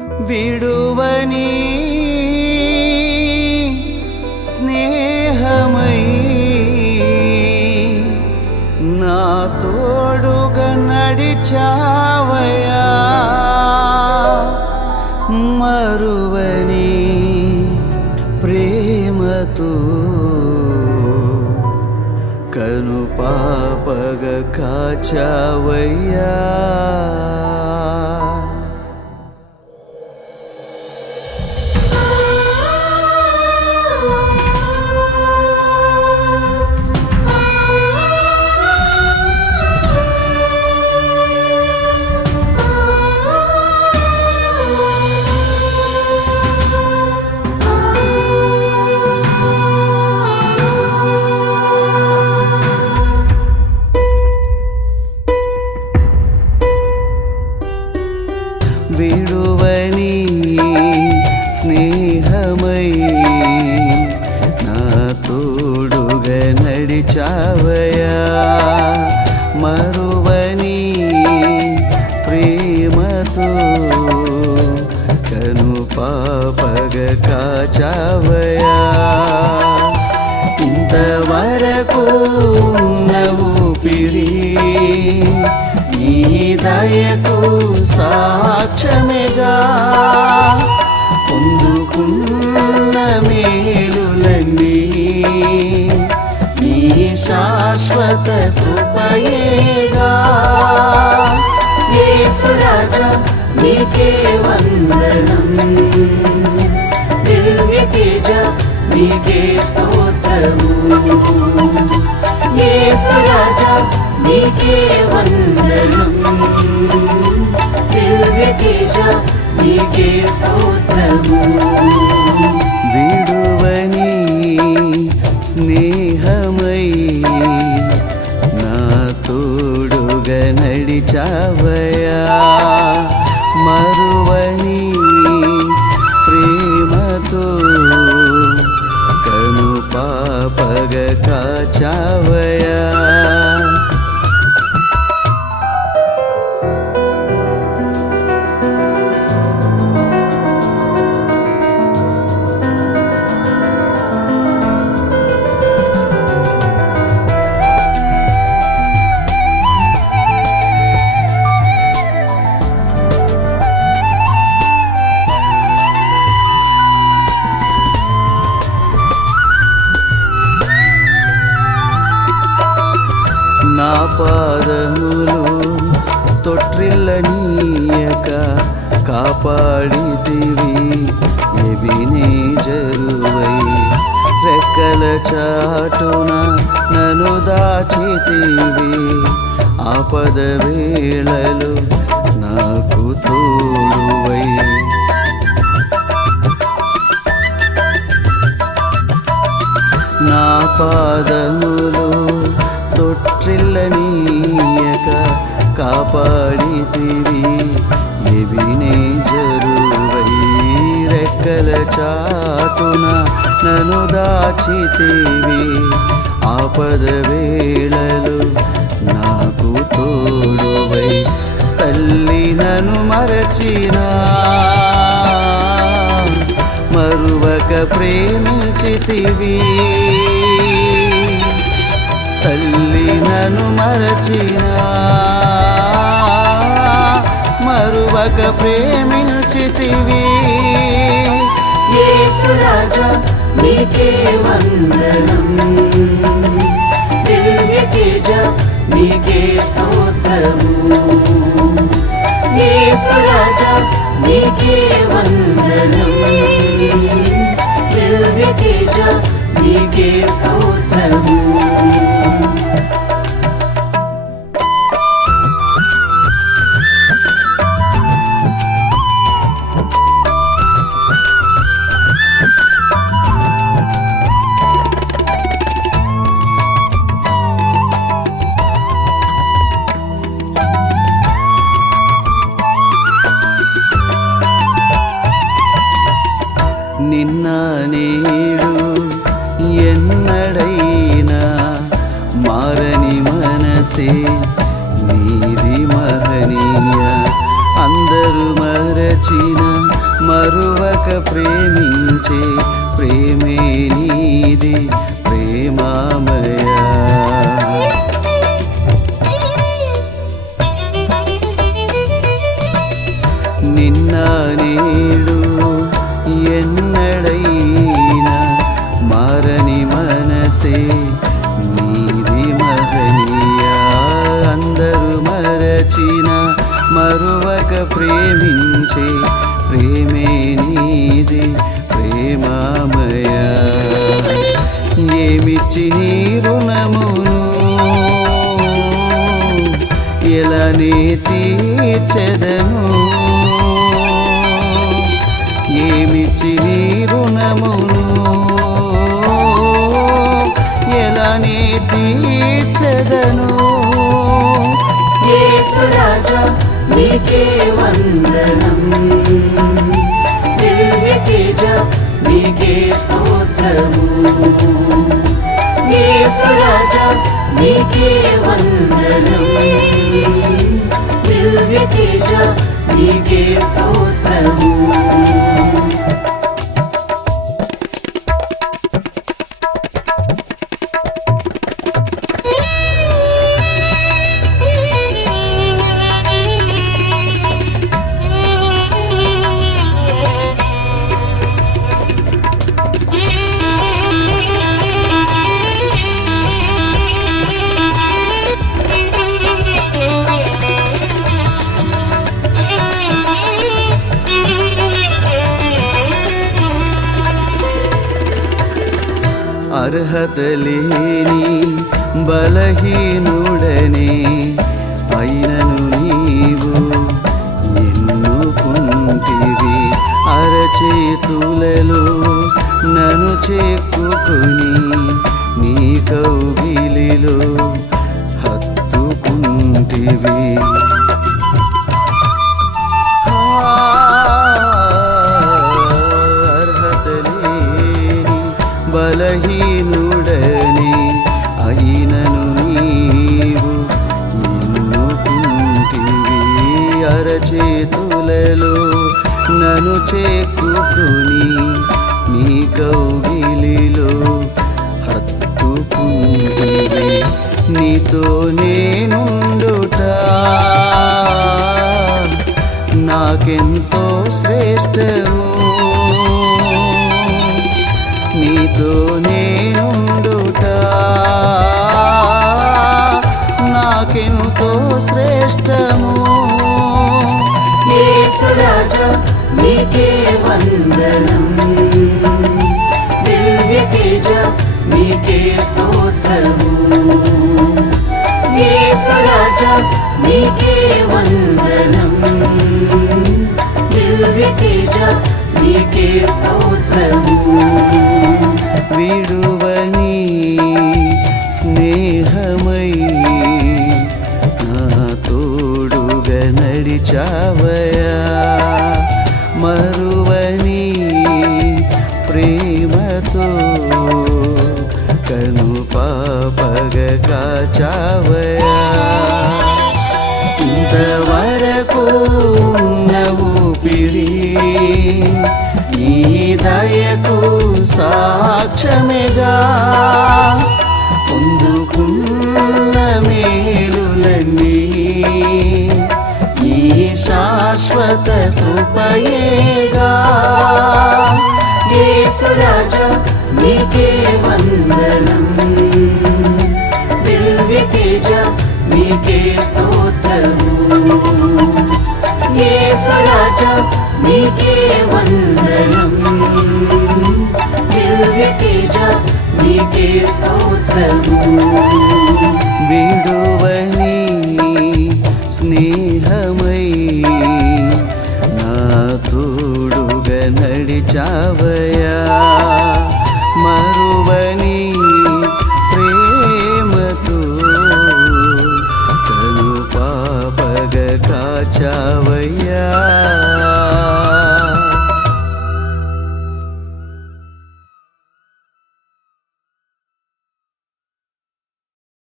విడువని స్నేహమై నా తోడుగా నడిచావయా మరువని ప్రేమతో కను పాపగ కాచావయ్యా. నడిచావయా మరువని ప్రేమతో కను పాపగ కాచావయా? ఇంతవరకు ఉన్న ఊపిరి నీ దయకు సాక్ష్యమేగా? పొందుకున్న మేలులన్నీ నీ శాశ్వత కృపయేగా యేసురాజా నీకే వందనం దివ్య తేజ నీకే స్తోత్రము యేసురాజా నీకే వందనం కాపాడితివి ఎవినే జరువై? రెక్కల చాటున నను దాచితివి. ఆపద వేళలు నాకు తోడువై. నా పాదములు తొట్టిల్ల నీయక కాపాడితివి. ఎవినే జరువై రెక్కల చాటున నన్ను దాచితివి. ఆపద వేళలు నాకు తోడువై తల్లి నను మరచినా. మరువక ప్రేమించితివి. తల్లి నన్ను మరచిన మరువక ప్రేమించితివి. యేసురాజా నీకే వందనం. దివ్య తేజ నీకే స్తోత్రము. యేసురాజా నీకే వందనం మనసే నీది మహనీయ. అందరూ మరచిన మరువక ప్రేమించే ప్రేమే నీది ప్రేమామయా. నిన్న నీ ప్రేమించే ప్రేమే నీది ప్రేమామయ. ఏమిచ్చి నీ రుణమును? ఎలానే తీర్చెదను? ఏమిచ్చి నీ రుణమును? నీకే వందనం. దివ్య తేజ నీకే స్తోత్రము. అర్హత లేని బలహీనుడనే అయినను నీవు ఎన్నుకుంటివి అరచేతులలో నన్ను చెప్పు నన్ను నీ కౌగిలిలో హత్తుకుంటివి నీతో నేనుండుట నాకెంతో శ్రేష్టము. నీతో నేనుండుట నాకెంతో శ్రేష్టము. యేసురాజా నీకే వందనం. దివ్య తేజ నీకే స్తోత్రము. యేసురాజా నీకే వందనం. దివ్య తేజ నీకే స్తోత్రము. కాచావయా ఇంతవరకు ఉన్న ఊపిరి నీ దయకు సాక్ష్యమిగా? పొందుకున్న మేలులన్నీ నీ శాశ్వత కృపయేగా? యేసురాజా నీకే వందనం. తేజ మీకే స్తోత్రము. యేసురాజ మీకే వందనం. తేజ మీకే స్తోత్రము. నడిచావయా మరువని